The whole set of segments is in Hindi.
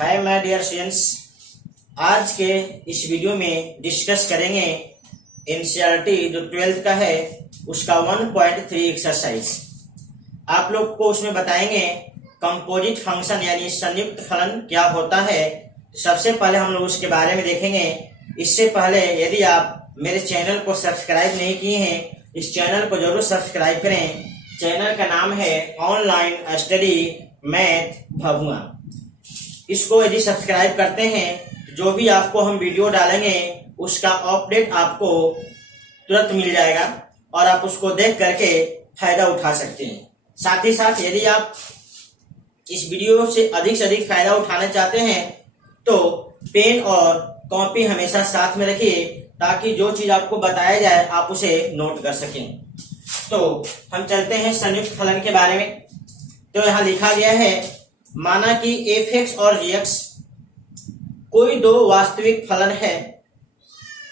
हाय माय डियर स्टूडेंट्स, आज के इस वीडियो में डिस्कस करेंगे एनसीईआरटी जो 12th का है उसका 1.3 एक्सरसाइज। आप लोग को उसमें बताएंगे कंपोजिट फंक्शन यानी संयुक्त फलन क्या होता है। सबसे पहले हम लोग उसके बारे में देखेंगे। इससे पहले यदि आप मेरे चैनल को सब्सक्राइब नहीं किए हैं, इस चैनल को जरूर सब्सक्राइब करें। चैनल का नाम है ऑनलाइन स्टडी मैथ भभुआ। इसको यदि सब्सक्राइब करते हैं जो भी आपको हम वीडियो डालेंगे उसका अपडेट आपको तुरंत मिल जाएगा और आप उसको देख करके फायदा उठा सकते हैं। साथ ही साथ यदि आप इस वीडियो से अधिक फायदा उठाना चाहते हैं तो पेन और कॉपी हमेशा साथ में रखिए ताकि जो चीज आपको बताया जाए आप उसे नोट कर सकें। तो हम चलते हैं संयुक्त फलन के बारे में। तो यहाँ लिखा गया है, माना कि f(x) और g(x) कोई दो वास्तविक फलन है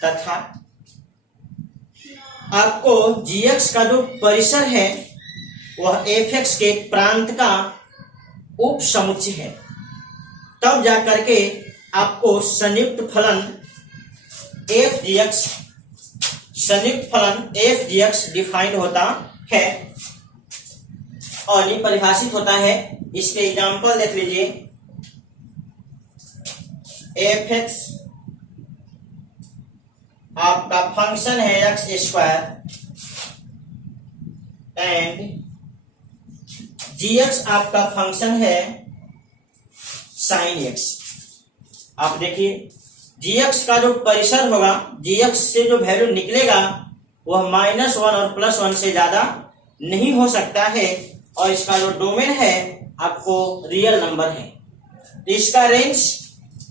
तथा आपको g(x) का जो परिसर है वह f(x) के प्रांत का उपसमुच्चय है, तब जाकर के आपको संयुक्त फलन f(g(x) डिफाइंड होता है और ये परिभाषित होता है। इसके एग्जांपल देख लीजिए। f(x) आपका फंक्शन है x² एंड g(x) आपका फंक्शन है sin x। आप देखिए g(x) का जो परिसर होगा, g(x) से जो वैल्यू निकलेगा वह -1 और +1 से ज्यादा नहीं हो सकता है और इसका जो डोमेन है आपको रियल नंबर है। तो इसका रेंज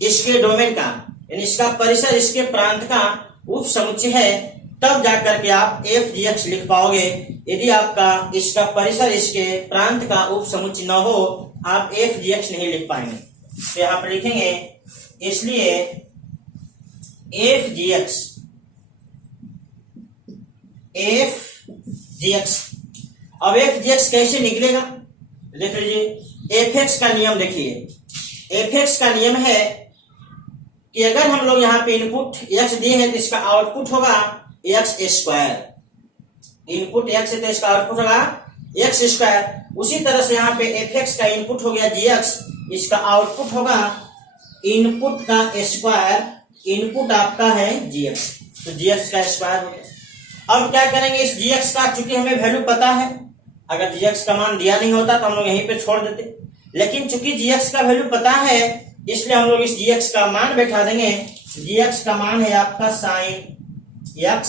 इसके डोमेन का यानी इसका परिसर इसके प्रांत का उपसमुच्चय है, तब जाकर के आप f(g(x) लिख पाओगे। यदि आपका इसका परिसर इसके प्रांत का उपसमुच्चय न हो आप f(g(x) नहीं लिख पाएंगे। तो यहाँ पर लिखेंगे, इसलिए f(g(x) अब f(g(x) कैसे निकलेगा देख लीजिए। f(x) का नियम देखिए। f(x) का नियम है कि अगर हम लोग यहाँ पे इनपुट x दिए हैं तो इसका आउटपुट होगा x²। इनपुट x है तो इसका आउटपुट होगा x²। उसी तरह से यहाँ पे f(x) का इनपुट हो गया g(x), इसका आउटपुट होगा इनपुट का स्क्वायर। इनपुट आपका है g(x), तो g(x) का स्क्वायर हो गया। अब क्या करेंगे, इस g(x) का चूंकि हमें वैल्यू पता है, अगर g(x) का मान दिया नहीं होता तो हम लोग यहीं पे छोड़ देते, लेकिन चूंकि g(x) का वैल्यू पता है इसलिए हम लोग इस g(x) का मान बैठा देंगे। g(x) का मान है आपका sin x,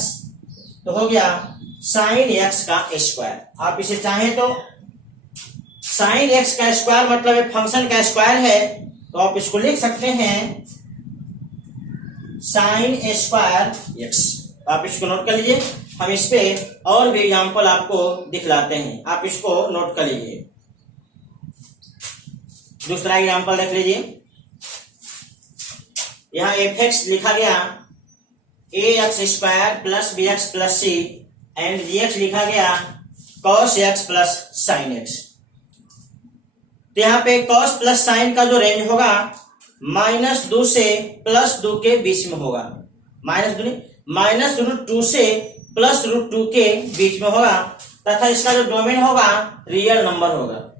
तो हो गया sin x का स्क्वायर। आप इसे चाहें तो sin x का स्क्वायर मतलब फंक्शन का स्क्वायर है, तो आप इसको लिख सकते हैं sin स्क्वायर x। आप इसको नोट कर लीजिए। हम इस पे और भी एग्जांपल आपको दिखलाते हैं, आप इसको नोट कर लीजिए। दूसरा एग्जांपल देख लीजिए। यहाँ f(x) लिखा गया ax² + bx + c and g(x) लिखा गया cos x + sin x। तो यहाँ पे cos + sin का जो रेंज होगा -2 से +2 के बीच में होगा। -√2 से +√2 के बीच में होगा तथा इसका जो डोमेन होगा रियल नंबर होगा।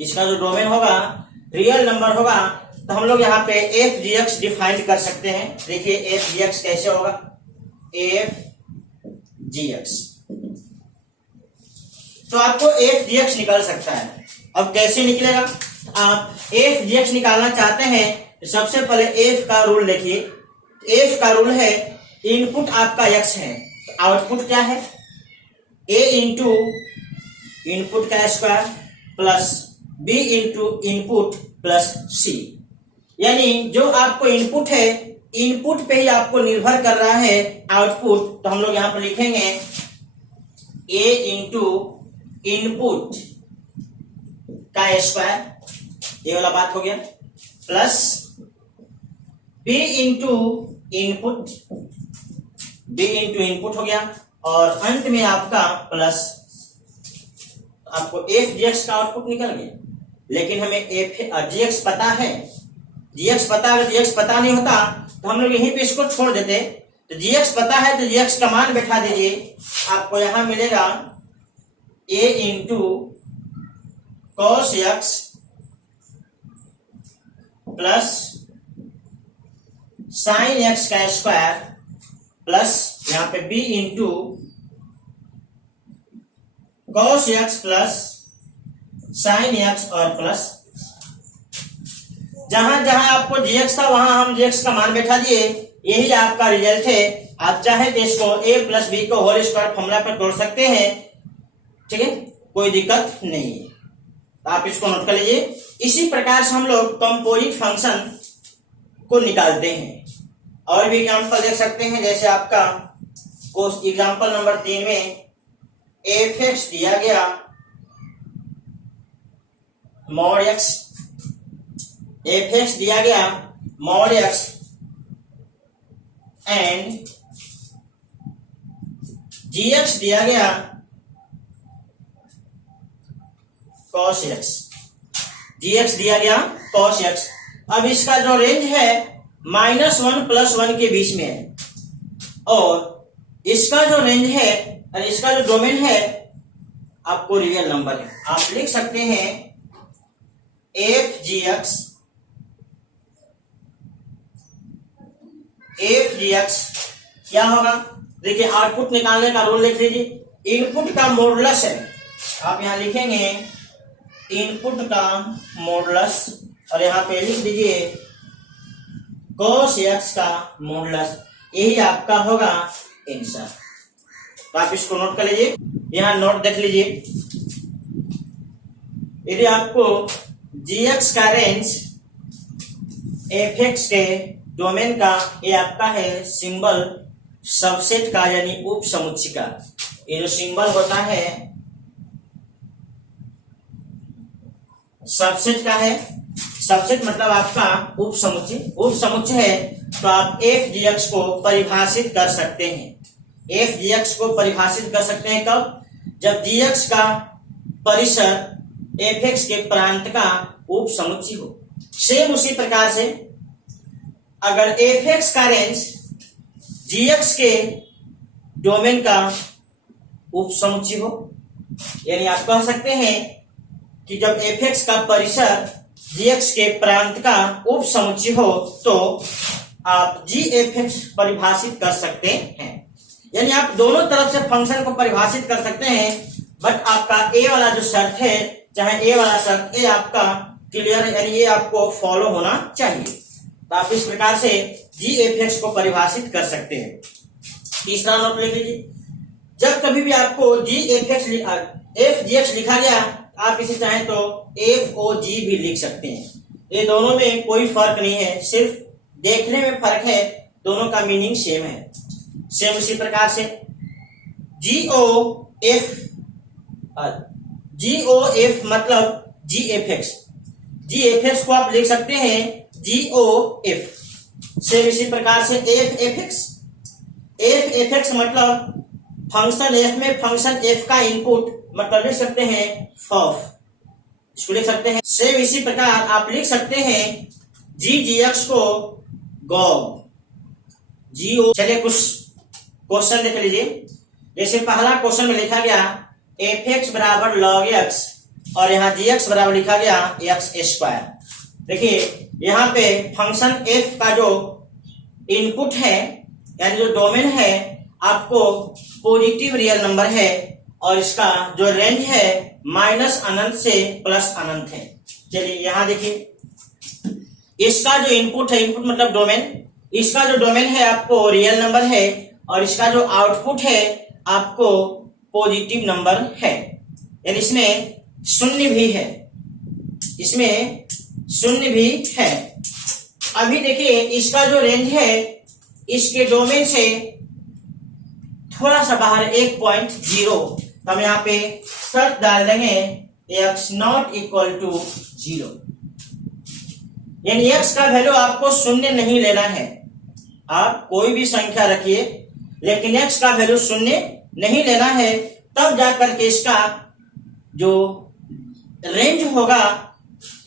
इसका जो डोमेन होगा रियल नंबर होगा। तो हम लोग यहाँ पे f(g(x) डिफाइन कर सकते हैं। देखिए f(g(x) कैसे होगा, f(g(x) तो आपको f(g(x) निकल सकता है। अब कैसे निकलेगा, आप f(g(x) निकालना चाहते हैं तो सबसे पहले f का रूल देखिए। f का रूल है इनपुट आपका x है, आउटपुट क्या है a इंटू इनपुट का square plus b into input plus c। यानी जो आपको इनपुट है इनपुट पे ही आपको निर्भर कर रहा है आउटपुट। तो हम लोग यहां पर लिखेंगे a इंटू इनपुट का स्क्वायर, ये वाला बात हो गया, प्लस b इंटू इनपुट हो गया और अंत में आपका प्लस। आपको f(g(x) का आउटपुट निकल गया, लेकिन हमें f(g(x) पता है gx पता, अगर gx पता नहीं होता तो हम लोग यहीं पे इसको छोड़ देते। तो gx पता है तो gx का मान बैठा दीजिए, आपको यहां मिलेगा a into cos x plus sine x का स्क्वायर प्लस यहां पे b into cos x plus sine x और प्लस जहां जहां आपको gx था वहां हम gx का मान बैठा दिए, यही आपका रिजल्ट है। आप चाहे तो इसको a प्लस बी को होल स्क्वायर फॉर्मूला पर तोड़ सकते हैं, ठीक है, कोई दिक्कत नहीं है। तो आप इसको नोट कर लीजिए। इसी प्रकार से हम लोग कंपोजिट फंक्शन को निकालते हैं। और भी एग्जाम्पल देख सकते हैं, जैसे आपका एग्जाम्पल नंबर 3 में एफ एक्स दिया गया मॉड एक्स, एफ एक्स दिया गया mod x and g x दिया गया कॉस एक्स, जी एक्स दिया गया कॉस एक्स। अब इसका जो रेंज है -1 + 1 के बीच में है, और इसका जो रेंज है और इसका जो डोमेन है आपको रियल नंबर है। आप लिख सकते हैं एफ जी एक्स क्या होगा, देखिए आउटपुट निकालने का रूल लिख लीजिए। इनपुट का मॉडुलस है, आप यहां लिखेंगे इनपुट का मॉडुलस और यहां पे लिख दीजिए cos x का मॉडुलस, यही आपका होगा आंसर। तो आप इसको नोट कर लीजिए, यहां नोट देख लीजिए। यदि आपको gx का रेंज fx के डोमेन का, ये आपका है सिंबल सबसेट का यानी उप समुच्चय का, ये जो सिंबल होता है सबसेट का है, सबसेट मतलब आपका उप समुच्चय, उप समुच्चय है। तो आप एफ जी एक्स को परिभाषित कर सकते हैं, एफ जी एक्स को परिभाषित कर सकते हैं कब, जब जी एक्स का परिसर एफ एक्स के प्रांत का उप समुच्चय हो। सेम उसी प्रकार से अगर एफ एक्स का रेंज जी एक्स के डोमेन का उप समुच्चय हो, यानी आप कह सकते हैं कि जब एफ एक्स का परिसर जी एक्स के प्रांत का उप समुच्चय हो तो आप जी एफ एक्स परिभाषित कर सकते हैं। यानी आप दोनों तरफ से फंक्शन को परिभाषित कर सकते हैं, बट आपका ए वाला जो शर्त है, चाहे ए वाला शर्त ए आपका क्लियर, यानी ये आपको फॉलो होना चाहिए। तो आप इस प्रकार से जी एफ एक्स को परिभाषित कर सकते हैं। तीसरा नोट लिख लीजिए, जब कभी भी आपको जी एफ एक्स लिखा गया, आप इसे चाहें तो एफ ओ जी भी लिख सकते हैं। ये दोनों में कोई फर्क नहीं है, सिर्फ देखने में फर्क है, दोनों का मीनिंग सेम है। सेम इसी प्रकार से जी ओ एफ मतलब जी एफ एक्स को आप लिख सकते हैं जी ओ एफ। सेम इसी प्रकार से एफ एफ एक्स मतलब फंक्शन एफ में फंक्शन एफ का इनपुट, मतलब लिख सकते हैं फॉफ, इसको लिख सकते हैं। सेम इसी प्रकार आप लिख सकते हैं जी एक्स को गॉग, जी ओ। चलिए कुछ क्वेश्चन देख लीजिए। जैसे पहला क्वेश्चन में लिखा गया एफ एक्स बराबर लॉग एक्स और यहाँ जी एक्स बराबर लिखा गया एक्स स्क्वायर। देखिए यहाँ पे फंक्शन एफ का जो इनपुट है यानी जो डोमेन है आपको पॉजिटिव रियल नंबर है, और इसका जो रेंज है -अनंत से +अनंत है। चलिए यहाँ देखिए, इसका जो इनपुट है, इनपुट मतलब डोमेन, इसका जो डोमेन है आपको रियल नंबर है, और इसका जो आउटपुट है आपको पॉजिटिव नंबर है, यानी इसमें शून्य भी है, इसमें शून्य भी है। अभी देखिए इसका जो रेंज है इसके डोमेन से थोड़ा सा बाहर 1.0, हम यहाँ पे शर्त डाल देंगे x नॉट इक्वल टू 0, यानी x का वैल्यू आपको शून्य नहीं लेना है। आप कोई भी संख्या रखिए लेकिन x का वैल्यू शून्य नहीं लेना है, तब जाकर के इसका जो रेंज होगा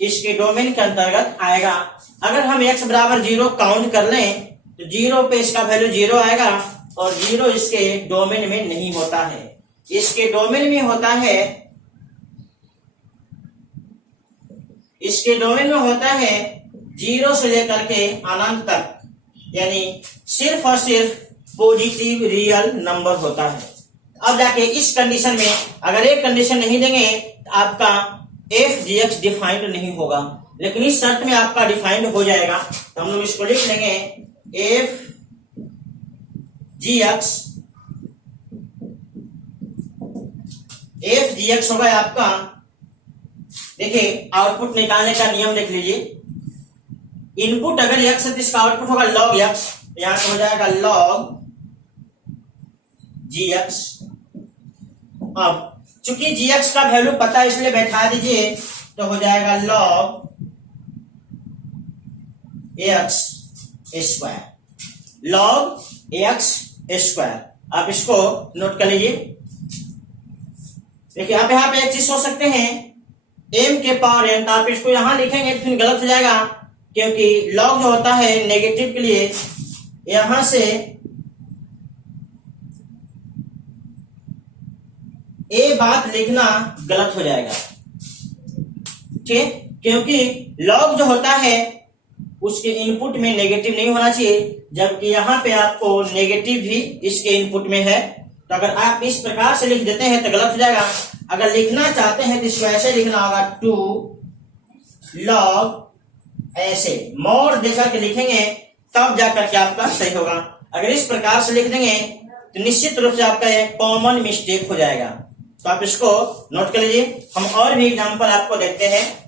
इसके डोमेन के अंतर्गत आएगा। अगर हम x बराबर 0 काउंट कर लें तो 0 पे इसका वैल्यू 0 आएगा और 0 इसके डोमेन में नहीं होता है। इसके डोमेन में होता है, इसके डोमेन में होता है 0 से लेकर के अनंत तक, यानी सिर्फ और सिर्फ पॉजिटिव रियल नंबर होता है। अब जाके इस कंडीशन में अगर एक कंडीशन नहीं देंगे तो आपका एफ जी एक्स डिफाइंड नहीं होगा, लेकिन इस शर्त में आपका डिफाइंड हो जाएगा। तो हम लोग इसको लिख लेंगे F G x, F G x होगा आपका, देखिए आउटपुट निकालने का नियम देख लीजिए। इनपुट अगर एक्स है तो इसका आउटपुट होगा लॉग एक्स, यहां से हो जाएगा लॉग जी एक्स। अब चूंकि जी एक्स का वैल्यू पता है इसलिए बैठा दीजिए, तो हो जाएगा log x square, log x square. आप इसको नोट कर लीजिए। देखिए आप यहां पे एक चीज सोच सकते हैं m के पावर n, तो आप इसको यहां लिखेंगे तो फिर गलत हो जाएगा, क्योंकि लॉग जो होता है नेगेटिव के लिए यहां से ए बात लिखना गलत हो जाएगा, ठीक, क्योंकि लॉग जो होता है उसके इनपुट में नेगेटिव नहीं होना चाहिए, जबकि यहां पे आपको नेगेटिव भी इसके इनपुट में है। तो अगर आप इस प्रकार से लिख देते हैं तो गलत हो जाएगा। अगर लिखना चाहते हैं तो इसको ऐसे लिखना होगा, टू लॉग, ऐसे मोड देकर के लिखेंगे तब जाकर के आपका सही होगा। अगर इस प्रकार से लिख देंगे तो निश्चित रूप से आपका एक कॉमन मिस्टेक हो जाएगा। तो आप इसको नोट कर लीजिए। हम और भी एग्जांपल आपको देखते हैं।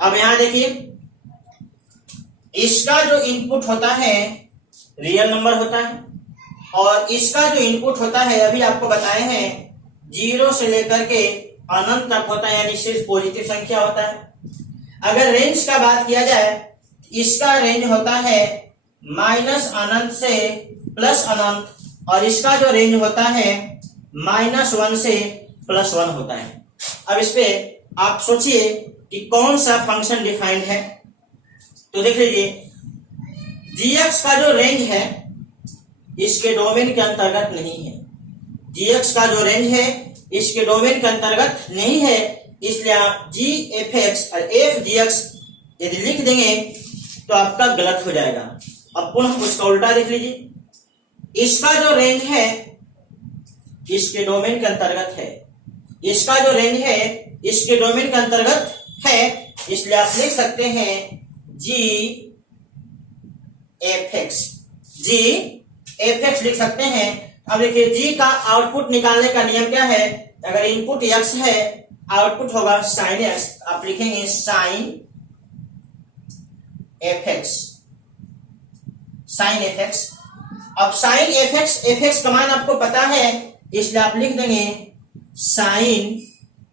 अब यहां देखिए, इसका जो इनपुट होता है रियल नंबर होता है और इसका जो इनपुट होता है अभी आपको बताए हैं 0 से लेकर के अनंत तक होता है, यानी सिर्फ पॉजिटिव संख्या होता है। अगर रेंज का बात किया जाए, इसका रेंज होता है माइनस अनंत से प्लस अनंत और इसका जो रेंज होता है -1 से +1 होता है। अब इस पे आप सोचिए कि कौन सा फंक्शन डिफाइंड है। तो देख लीजिए, gx का जो रेंज है इसके डोमेन के अंतर्गत नहीं है, gx का जो रेंज है इसके डोमेन के अंतर्गत नहीं है, इसलिए आप g f x और f g x यदि लिख देंगे तो आपका गलत हो जाएगा। अब पुनः उसका उल्टा देख लीजिए, इसका जो रेंज है इसके डोमेन के अंतर्गत है, इसका जो रेंज है इसके डोमेन के अंतर्गत है, इसलिए आप लिख सकते हैं जी एफ एक्स लिख सकते हैं। अब देखिए जी का आउटपुट निकालने का नियम क्या है। अगर इनपुट एक्स है आउटपुट होगा साइन एक्स, आप लिखेंगे साइन एफ एक्स। अब साइन एफ एक्स का मान आपको पता है, इसलिए आप लिख देंगे साइन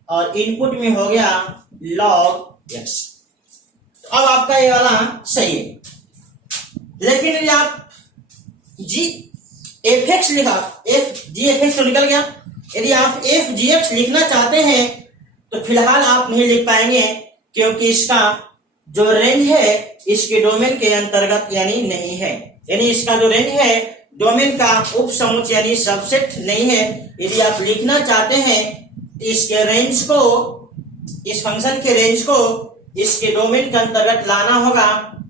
और इनपुट में हो गया लॉग एक्स। तो अब आपका ये वाला सही है। लेकिन यदि आप जी एफ एक्स लिखा, एफ जी एफ एक्स तो निकल गया, यदि आप एफ जी एक्स लिखना चाहते हैं तो फिलहाल आप नहीं लिख पाएंगे, क्योंकि इसका जो रेंज है इसके डोमेन के अंतर्गत यानी नहीं है, यानी इसका जो रेंज है डोमेन का उप समुच्चय यानी सबसेट नहीं है। यदि आप लिखना चाहते हैं तो इसके रेंज को, इस फंक्शन के रेंज को इसके डोमेन के अंतर्गत लाना होगा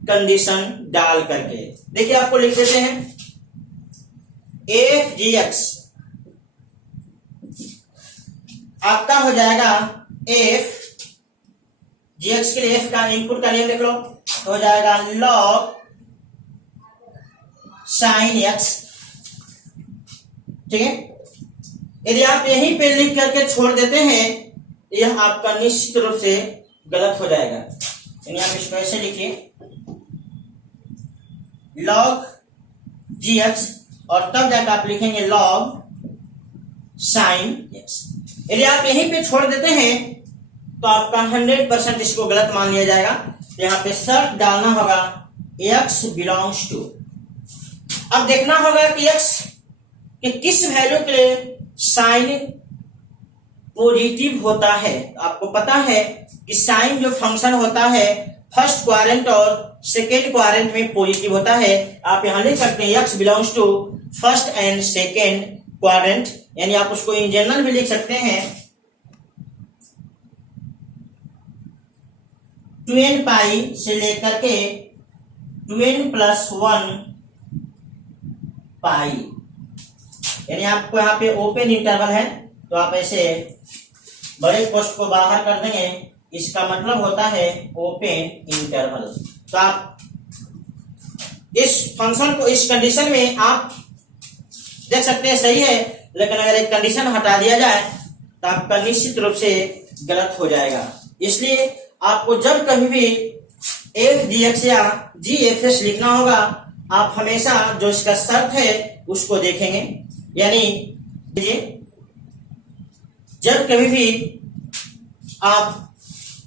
कंडीशन डाल करके। देखिए आपको लिख देते हैं एफ जी एक्स आपका हो जाएगा एफ जी एक्स के लिए एफ का इनपुट का नियम देख लो, हो जाएगा लॉग साइन एक्स, ठीक है। यदि आप यहीं पे लिख करके छोड़ देते हैं यह आपका निश्चित रूप से गलत हो जाएगा। यानी आप इसको ऐसे लिखिए log gx और तब जाकर आप लिखेंगे log sin x। यदि आप यहीं पे छोड़ देते हैं तो आपका 100% इसको गलत मान लिया जाएगा। तो यहाँ पे शर्त डालना होगा x बिलोंग्स टू। अब देखना होगा कि x के किस वैल्यू के लिए साइन पॉजिटिव होता है। आपको पता है कि साइन जो फंक्शन होता है फर्स्ट क्वाड्रेंट और सेकेंड क्वाड्रेंट में पॉजिटिव होता है। आप यहां लिख सकते हैं x belongs to first and second quadrant, यानी आप उसको इन जनरल भी लिख सकते हैं 2n पाई से लेकर के 2n प्लस 1 पाई, यानी आपको यहाँ पे ओपन इंटरवल है तो आप ऐसे बड़े कोष्ठ को बाहर कर देंगे, इसका मतलब होता है ओपन इंटरवल। तो आप इस फंक्शन को इस कंडीशन में आप देख सकते हैं सही है, लेकिन अगर एक कंडीशन हटा दिया जाए तो आपका निश्चित रूप से गलत हो जाएगा। इसलिए आपको जब कभी भी एफ डी एक्स या जी एफ एस लिखना होगा, आप हमेशा जो इसका शर्त है उसको देखेंगे। यानी जब कभी भी आप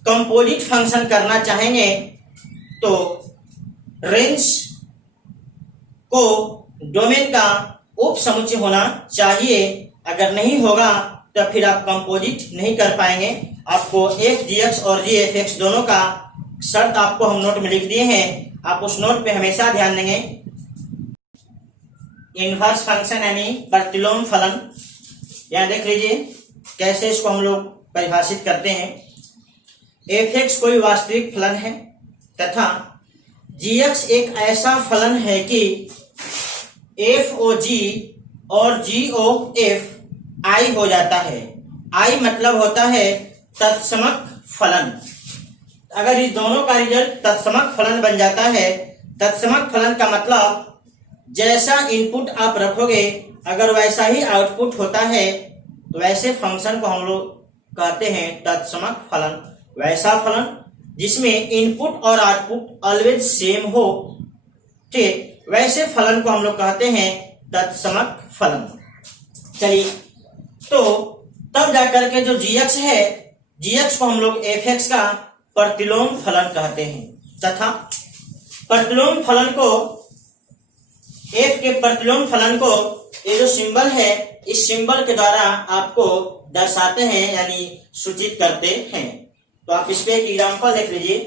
कंपोजिट फंक्शन करना चाहेंगे तो रेंज को डोमेन का उप समुच्चय होना चाहिए। अगर नहीं होगा तो फिर आप कंपोजिट नहीं कर पाएंगे। आपको एफ डी एक्स और जी एफ एक्स दोनों का शर्त आपको हम नोट में लिख दिए हैं, आप उस नोट पे हमेशा ध्यान देंगे। इनवर्स फंक्शन यानी प्रतिलोम फलन, यहां देख लीजिए कैसे इसको हम लोग परिभाषित करते हैं। एफ एक्स कोई वास्तविक फलन है तथा जी एक्स एक ऐसा फलन है कि एफ ओ जी और जी ओ एफ आई हो जाता है। आई मतलब होता है तत्समक फलन। अगर इस दोनों का रिजल्ट तत्समक फलन बन जाता है, तत्समक फलन का मतलब जैसा इनपुट आप रखोगे अगर वैसा ही आउटपुट होता है तो वैसे फंक्शन को हम लोग कहते हैं तत्समक फलन। वैसा फलन जिसमें इनपुट और आउटपुट ऑलवेज सेम हो, ठीक, वैसे फलन को हम लोग कहते हैं तत्समक फलन। चलिए, तो तब जाकर के जो जीएक्स है, जीएक्स को हम लोग एफ एक्स का प्रतिलोम फलन कहते हैं तथा प्रतिलोम फलन को, एफ के प्रतिलोम फलन को ये जो सिंबल है इस सिंबल के द्वारा आपको दर्शाते हैं यानी सूचित करते हैं। तो आप इस पे एक एग्जांपल देख लीजिए।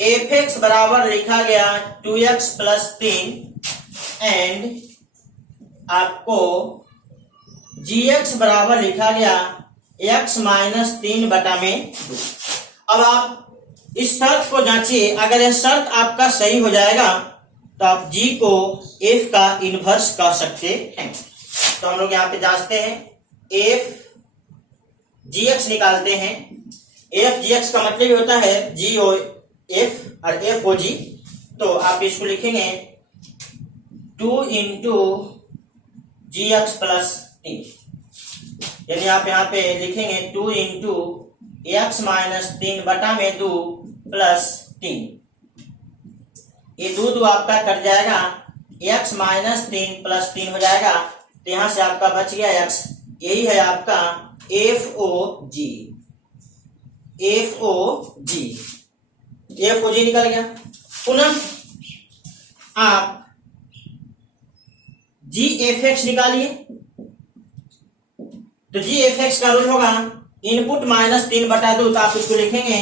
एफ एक्स बराबर लिखा गया 2x प्लस 3 एंड आपको जी एक्स बराबर लिखा गया x माइनस 3 बटा में 2। अब आप इस शर्त को जांचिए, अगर यह शर्त आपका सही हो जाएगा तो आप g को f का इनवर्स कह सकते हैं। तो हम लोग यहाँ पे जांचते हैं, f gx निकालते हैं। f gx का मतलब होता है g o f और f o g। तो आप इसको लिखेंगे 2 इंटू जी एक्स प्लस 3, यानी आप यहाँ पे लिखेंगे 2 इंटू एक्स माइनस 3 बटा में 2 प्लस 3। ये 2 आपका कट जाएगा, x माइनस 3 प्लस 3 हो जाएगा। तो यहां से आपका बच गया x, यही है आपका एफ ओ जी। एफ ओ जी, एफ ओ जी निकल गया। पुनः आप जी एफ एक्स निकालिए। तो जी एफ एक्स का रूल होगा इनपुट माइनस 3 बटा 2, तो आप इसको लिखेंगे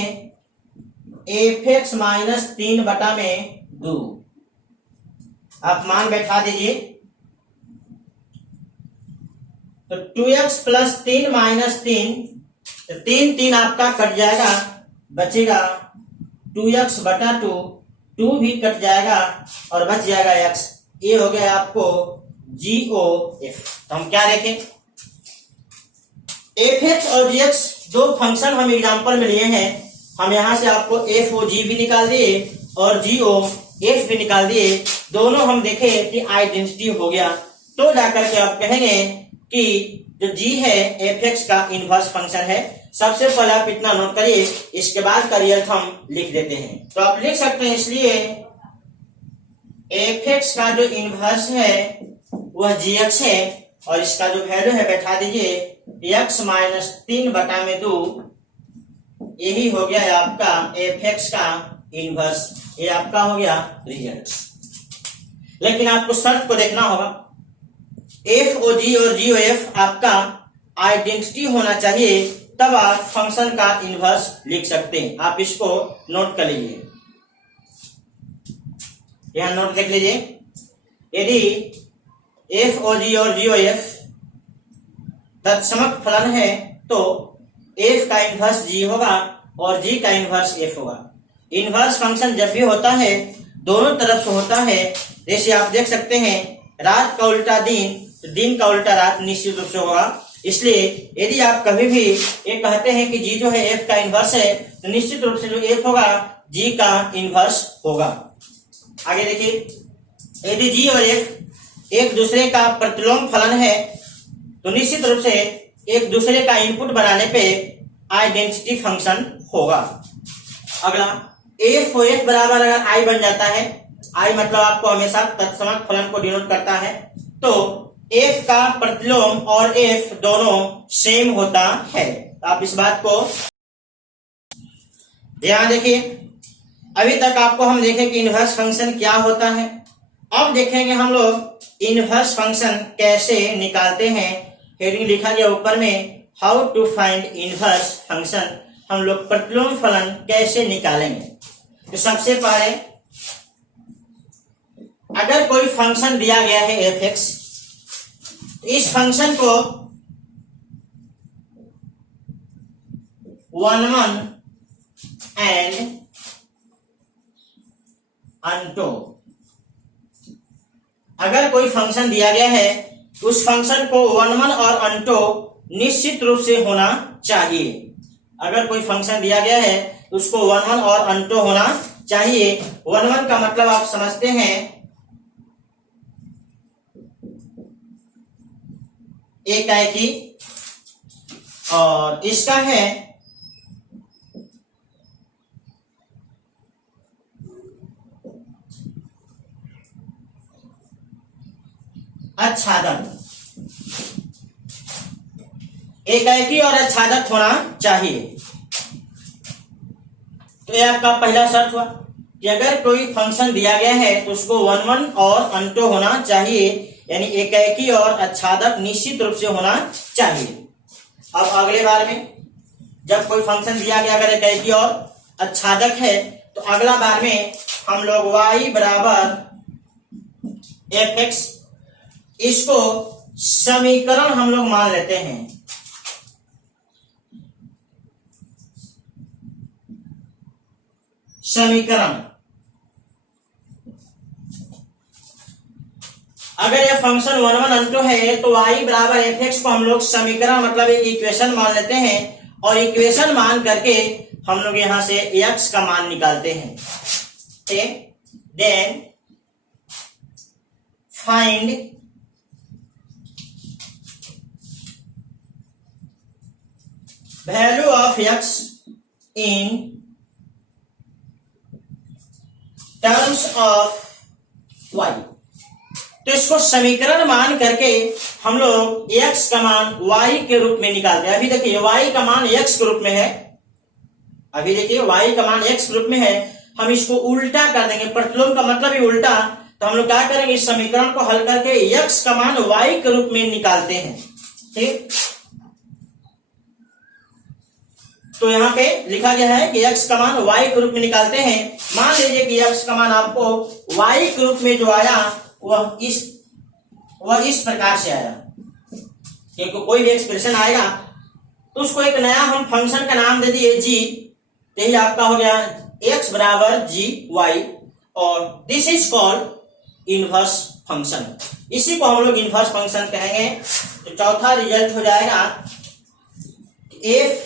एफ एक्स माइनस 3 बटा में 2। आप मान बैठा दीजिए। तो 2x प्लस 3 माइनस 3, तो 3 आपका कट जाएगा, बचेगा 2x बटा 2, 2 भी कट जाएगा और बच जाएगा x। ये हो गया आपको GOF। तो हम क्या देखें, fx और gx दो फंक्शन हम एग्जांपल में लिए हैं। हम यहां से आपको FOG भी निकाल दिए और GOF भी निकाल दिए। दोनों हम देखे कि आइडेंटिटी हो गया, तो जाकर के आप कहेंगे कि जो g है fx का इनवर्स फंक्शन है। सबसे पहले आप इतना नोट करिए, इसके बाद का रियल हम लिख देते हैं। तो आप लिख सकते हैं, इसलिए fx का जो इनवर्स है वह gx है और इसका जो वैल्यू है बैठा दीजिए x माइनस 3/2, यही हो गया आपका fx का इनवर्स, ये आपका हो गया रिजल्ट। लेकिन आपको शर्त को देखना होगा, एफ ओ जी और जी ओ एफ आपका आइडेंटिटी होना चाहिए, तब आप फंक्शन का इनवर्स लिख सकते हैं। आप इसको नोट कर लीजिए, यहां नोट देख लीजिए। यदि एफ ओ जी और जी ओ एफ तत्समक फलन है तो एफ का इनवर्स जी होगा और जी का इनवर्स एफ होगा। इनवर्स फंक्शन जब भी होता है दोनों तरफ से होता है। जैसे आप देख सकते हैं, रात का उल्टा दिन तो दिन का उल्टा रात निश्चित रूप से होगा। इसलिए यदि आप कभी भी ये कहते हैं कि जी जो है एफ का इनवर्स है, तो निश्चित रूप से जो एफ होगा जी का इनवर्स होगा। आगे देखिए, यदि जी और एफ एक दूसरे का प्रतिलोम फलन है तो निश्चित रूप से एक दूसरे का इनपुट बनाने पे आइडेंटिटी फंक्शन होगा। अगला, एफ ओ एफ बराबर अगर आई बन जाता है, आई मतलब आपको हमेशा तत्समक फलन को डिनोट करता है, तो एफ का प्रतिलोम और एफ दोनों सेम होता है। आप इस बात को ध्यान देखिए। अभी तक आपको हम देखें कि इनवर्स फंक्शन क्या होता है। अब देखेंगे हम लोग इनवर्स फंक्शन कैसे निकालते हैं। हेडिंग लिखा गया ऊपर में, how to find inverse function. हम लोग प्रतिलोम फलन कैसे निकालेंगे। तो सबसे पहले अगर कोई फंक्शन दिया गया है एफ एक्स, इस फंक्शन को 1 1 एंड अनटो, अगर कोई फंक्शन दिया गया है उस फंक्शन को 1 1 और अनटो निश्चित रूप से होना चाहिए। अगर कोई फंक्शन दिया गया है उसको 1 1 और अनटो होना चाहिए। 1 1 का मतलब आप समझते हैं एकाएकी, और इसका है आच्छादक। एकाएकी और आच्छादक होना चाहिए। तो ये आपका पहला शर्त हुआ कि अगर कोई फंक्शन दिया गया है तो उसको 1 1 और अनटो होना चाहिए, यानी एकाएकी और आच्छादक निश्चित रूप से होना चाहिए। अब अगले बार में जब कोई फंक्शन दिया गया अगर एकाएकी और आच्छादक है तो अगला बार में हम लोग y बराबर एफ एक्स, इसको समीकरण हम लोग मान लेते हैं। समीकरण, अगर यह फंक्शन 1 1 अनटो है तो y बराबर एफ एक्स को हम लोग समीकरण मतलब एक इक्वेशन मान लेते हैं, और इक्वेशन मान करके हम लोग यहां से x का मान निकालते हैं। Then find value of x in terms of y। तो इसको समीकरण मान करके हम लोग x का मान y के रूप में निकालते हैं। अभी देखिए y का मान x के रूप में है, अभी देखिए y का मान x के रूप में है, हम इसको उल्टा कर देंगे। प्रतिलोम का मतलब ही उल्टा, तो हम लोग क्या करेंगे, इस समीकरण को हल करके x का मान y के रूप में निकालते हैं। ठीक, तो यहाँ पे लिखा गया है कि x का मान y के रूप में निकालते हैं। मान लीजिए कि x का मान आपको y के रूप में जो आया वह इस प्रकार से आया। क्योंकि कोई भी एक्सप्रेशन आएगा तो उसको एक नया हम फंक्शन का नाम दे दिए g, तो यही आपका हो गया x बराबर जी वाई, और this is called inverse function. इसी को हम लोग इनवर्स फंक्शन कहेंगे। तो चौथा रिजल्ट हो जाएगा f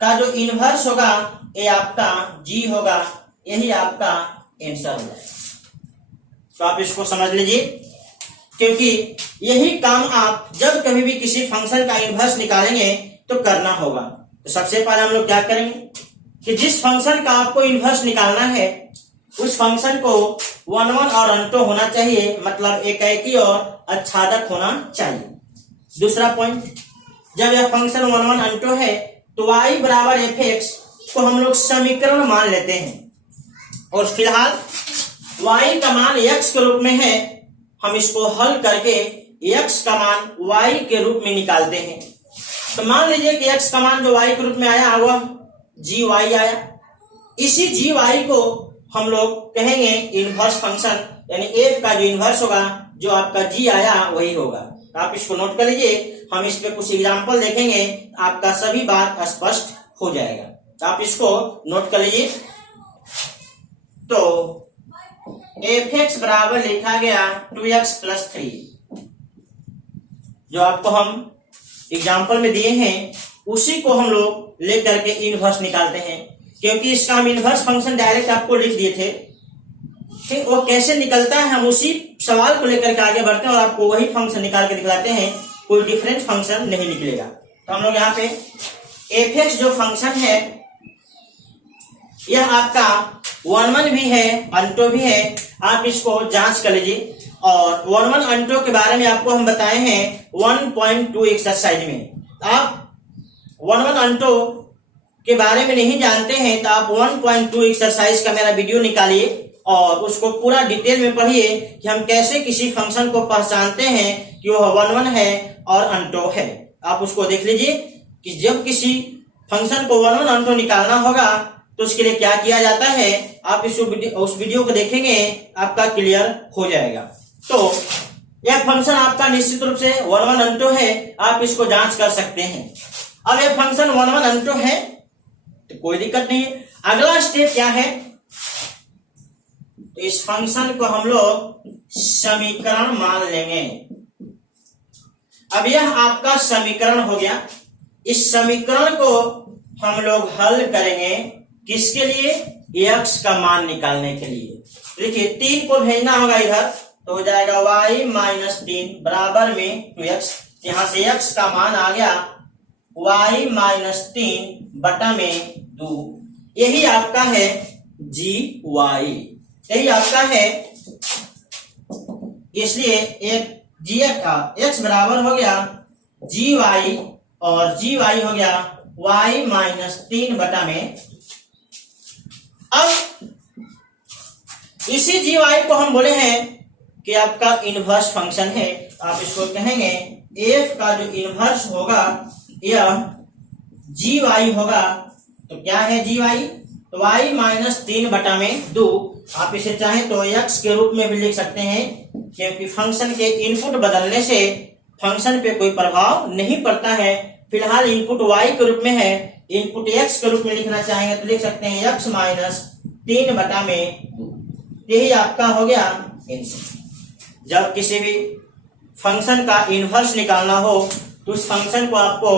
का जो इनवर्स होगा ये आपका g होगा, यही आपका आंसर हो जाएगा। तो आप इसको समझ लीजिए, क्योंकि यही काम आप जब कभी भी किसी फंक्शन का इनवर्स निकालेंगे तो करना होगा। तो सबसे पहले हम लोग क्या करेंगे कि जिस फंक्शन का आपको इनवर्स निकालना है उस फंक्शन को 1 1 और अंटो होना चाहिए, मतलब एकाएकी और आच्छादक होना चाहिए। दूसरा पॉइंट, जब यह फंक्शन 1 1 अंटो है तो y बराबर एफ एक्स को हम लोग समीकरण मान लेते हैं और फिलहाल y का मान x के रूप में है, हम इसको हल करके x का मान y के रूप में निकालते हैं। तो मान लीजिए कि x का मान जो y के रूप में आया वह gy आया। इसी gy को हम लोग कहेंगे इनवर्स फंक्शन, यानी f का जो इनवर्स होगा जो आपका g आया वही होगा। तो आप इसको नोट कर लीजिए, हम इस पे कुछ एग्जाम्पल देखेंगे, आपका सभी बात स्पष्ट हो जाएगा। तो आप इसको नोट कर लीजिए। तो एफ एक्स बराबर लिखा गया 2x + 3, जो आपको हम एग्जाम्पल में दिए हैं उसी को हम लोग लेकर के इनवर्स निकालते हैं, क्योंकि इसका हम इनवर्स फंक्शन डायरेक्ट आपको लिख दिए थे। ठीक, वो कैसे निकलता है हम उसी सवाल को लेकर के आगे बढ़ते हैं और आपको वही फंक्शन निकाल के दिखलाते हैं, कोई डिफरेंट फंक्शन नहीं निकलेगा। तो हम लोग यहाँ पे एफ एक्स जो फंक्शन है यह आपका 1 1 भी है अंटो भी है, आप इसको जांच कर लीजिए। और 1 1 अंटो के बारे में आपको हम बताए हैं 1.2 एक्सरसाइज में। आप 1 1 अंटो के बारे में नहीं जानते हैं तो आप 1.2 एक्सरसाइज का मेरा वीडियो निकालिए और उसको पूरा डिटेल में पढ़िए कि हम कैसे किसी फंक्शन को पहचानते हैं कि वह 1 1 है और अंटो है। आप उसको देख लीजिए कि जब किसी फंक्शन को 1 1 अंटो निकालना होगा तो उसके लिए क्या किया जाता है, आप उस वीडियो को देखेंगे आपका क्लियर हो जाएगा। तो यह फंक्शन आपका निश्चित रूप से 1 1 अंटो है, आप इसको जांच कर सकते हैं। अब यह फंक्शन 1 1 अंटो है तो कोई दिक्कत नहीं है। अगला स्टेप क्या है, तो इस फंक्शन को हम लोग समीकरण मान लेंगे। अब यह आपका समीकरण हो गया। इस समीकरण को हम लोग हल करेंगे किसके लिए, x का मान निकालने के लिए। देखिए 3 को भेजना होगा इधर, तो हो जाएगा y - 3 बराबर में 2x। यहां से x का मान आ गया y - 3 बटा में 2। यही आपका है gy, यही आपका है। इसलिए एक x बराबर हो गया gy और gy हो गया y - 3 बटा में। अब इसी gy को हम बोले हैं कि आपका इनवर्स फंक्शन है, आप इसको कहेंगे f का जो इनवर्स होगा यह gy होगा। तो क्या है gy, तो y - 3 बटा में 2। आप इसे चाहें तो x के रूप में भी लिख सकते हैं, क्योंकि फंक्शन के इनपुट बदलने से फंक्शन पे कोई प्रभाव नहीं पड़ता है। फिलहाल इनपुट y के रूप में है, इनपुट x के रूप में लिखना चाहेंगे तो लिख सकते हैं x - 3 बटा में 2। यही आपका हो गया आंसर। जब किसी भी फंक्शन का इनवर्स निकालना हो तो उस फंक्शन को आपको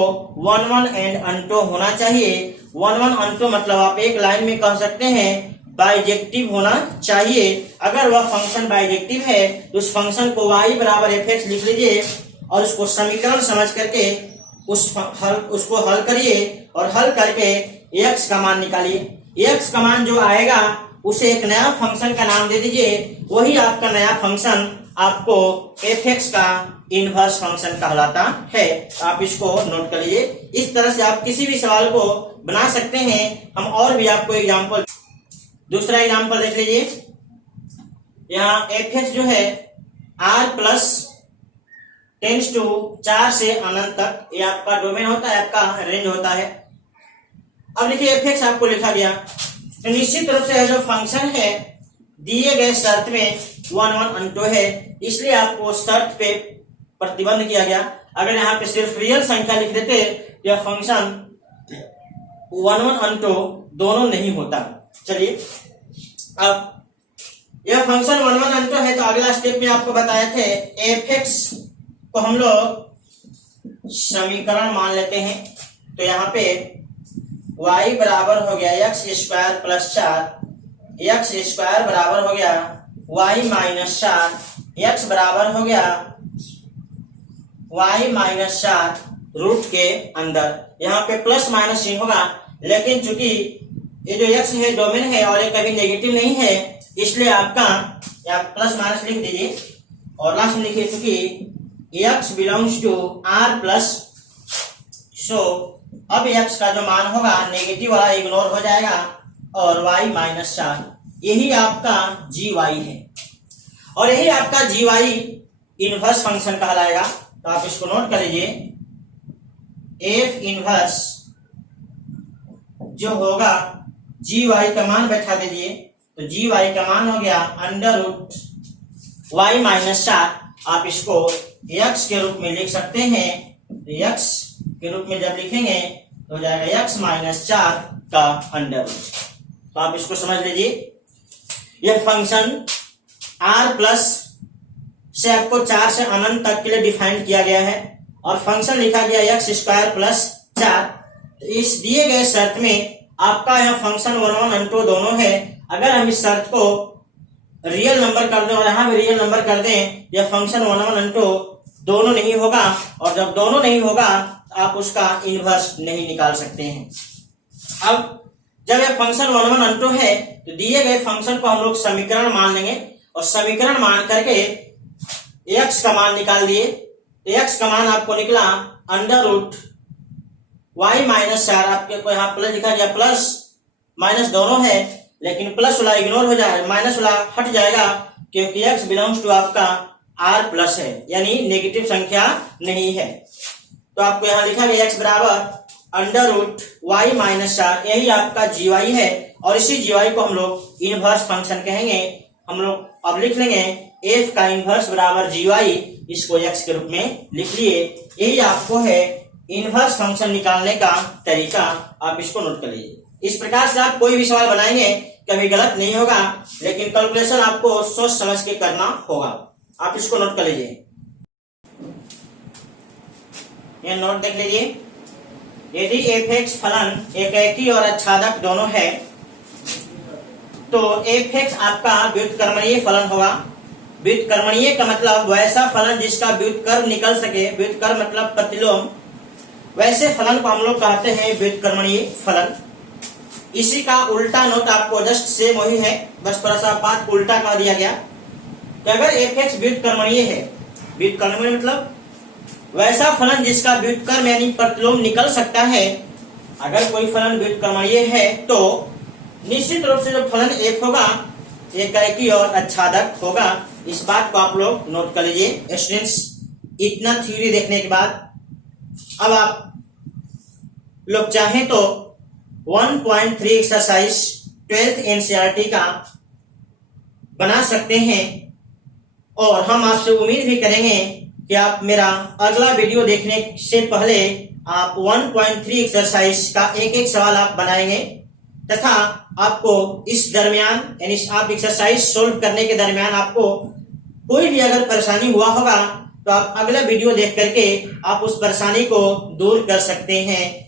1 1 एंड अंटो होना चाहिए। 1 1 अंटो मतलब आप एक लाइन में कह सकते हैं बाइजेक्टिव होना चाहिए। अगर वह फंक्शन बाइजेक्टिव है तो उस फंक्शन को y बराबर एफ एक्स लिख लीजिए और उसको समीकरण समझ करके उसको हल करिए और हल करके x का मान निकालिए। x का मान जो आएगा उसे एक नया फंक्शन का नाम दे दीजिए, वही आपका नया फंक्शन आपको एफ एक्स का इनवर्स फंक्शन कहलाता है। आप इसको नोट कर लीजिए। इस तरह से आप किसी भी सवाल को बना सकते हैं। हम और भी आपको एग्जाम्पल, दूसरा एग्जाम्पल देख लीजिए। यहाँ एफ एक्स जो है r प्लस टेंस टू 4 से अनंत तक, ये आपका डोमेन होता है, आपका रेंज होता है। अब देखिए एफ एक्स आपको लिखा गया, तो निश्चित रूप से जो फंक्शन है दिए गए शर्त में 1 1 अंटो है, इसलिए आपको शर्त पे प्रतिबंध किया गया। अगर यहाँ पे सिर्फ रियल संख्या लिख देते तो यह फंक्शन 1 1 अंटो दोनों नहीं होता। चलिए अब यह फंक्शन 1 1 अंटो है, तो अगला स्टेप में आपको बताए थे एफ एक्स को हम लोग समीकरण मान लेते हैं। तो यहाँ पे y बराबर हो गया x² प्लस 4, x² बराबर हो गया y माइनस 4, x बराबर हो गया y माइनस 4। रूट के अंदर। यहाँ पे प्लस माइनस चिन्ह होगा, लेकिन चूंकि ये जो x है डोमेन है और ये कभी नेगेटिव नहीं है, इसलिए आपका यहाँ प्लस माइनस लिख दीजिए और लास्ट में लिखिए क्योंकि x belongs to r plus. So अब x का जो मान होगा नेगेटिव वाला इग्नोर हो जाएगा और y माइनस 4, यही आपका gy है और यही आपका gy इनवर्स फंक्शन कहलाएगा। तो आप इसको नोट कर लीजिए, f इनवर्स जो होगा gy का मान बैठा दीजिए, तो gy का मान हो गया अंडर रूट y माइनस 4। आप इसको x के रूप में लिख सकते हैं, x के रूप में जब लिखेंगे तो हो जाएगा x माइनस 4 का अंडर रूट। तो आप इसको समझ लीजिए, यह फंक्शन r प्लस से आपको 4 से अनंत तक के लिए डिफाइन किया गया है और फंक्शन लिखा गया x स्क्वायर प्लस 4। तो इस दिए गए शर्त में आपका यह फंक्शन 1 1 अंटो दोनों है। अगर हम इस शर्त को रियल नंबर कर दें और यहाँ भी रियल नंबर कर दें, यह फंक्शन 1 1 अंटो दोनों नहीं होगा और जब दोनों नहीं होगा आप उसका इनवर्स नहीं निकाल सकते हैं। अब जब यह फंक्शन 1 1 अंटो है तो दिए गए फंक्शन को हम लोग समीकरण मान लेंगे और समीकरण मान करके x का मान निकाल दिए। तो x का मान आपको निकला अंडर रूट y माइनस 4। आपके को यहाँ प्लस लिखा गया, प्लस माइनस दोनों है लेकिन प्लस वाला इग्नोर हो जाएगा, माइनस वाला हट जाएगा क्योंकि x बिलोंग्स टू आपका r प्लस है, यानी नेगेटिव संख्या नहीं है। तो आपको यहाँ लिखा गया x बराबर अंडर रूट y माइनस 4, यही आपका gy है और इसी gy को हम लोग इनवर्स फंक्शन कहेंगे। हम लोग अब लिख लेंगे f का इनवर्स बराबर gy, इसको x के रूप में लिख लिए। यही आपको है इनवर्स फंक्शन निकालने का तरीका, आप इसको नोट कर लीजिए। इस प्रकार से आप कोई भी सवाल बनाएंगे कभी गलत नहीं होगा, लेकिन कैलकुलेशन आपको सोच समझ के करना होगा। आप इसको नोट कर लीजिए, ये नोट देख लीजिए। यदि f(x) फलन एकेकी और आच्छादक दोनों है तो f(x) आपका व्युत्क्रमणीय फलन होगा। व्युत्क्रमणीय का मतलब वैसा फलन जिसका व्युत्क्रम निकल सके, व्युत्क्रम मतलब प्रतिलोम, वैसे फलन को हम लोग कहते हैं व्युत्क्रमणीय फलन। इसी का उल्टा नोट आपको जस्ट सेम वही है, बस थोड़ा सा बात उल्टा कर दिया गया। तो अगर f(x) व्युत्क्रमणीय है, व्युत्क्रमणीय मतलब वैसा फलन जिसका व्युत्क्रम यानी प्रतिलोम निकल सकता है। अगर कोई फलन व्युत्क्रमणीय है तो निश्चित रूप से जो फलन f होगा एकेकी और आच्छादक होगा। इस बात को आप लोग नोट कर लीजिए। स्टूडेंट्स, इतना थ्योरी देखने के बाद अब आप लोग चाहें तो 1.3 एक्सरसाइज 12th एनसीईआरटी का बना सकते हैं और हम आपसे उम्मीद भी करेंगे कि आप मेरा अगला वीडियो देखने से पहले आप 1.3 एक्सरसाइज का एक एक सवाल आप बनाएंगे तथा आपको इस दरमियान यानी आप एक्सरसाइज सोल्व करने के दरमियान आपको कोई भी अगर परेशानी हुआ होगा तो आप अगला वीडियो देख करके आप उस परेशानी को दूर कर सकते हैं।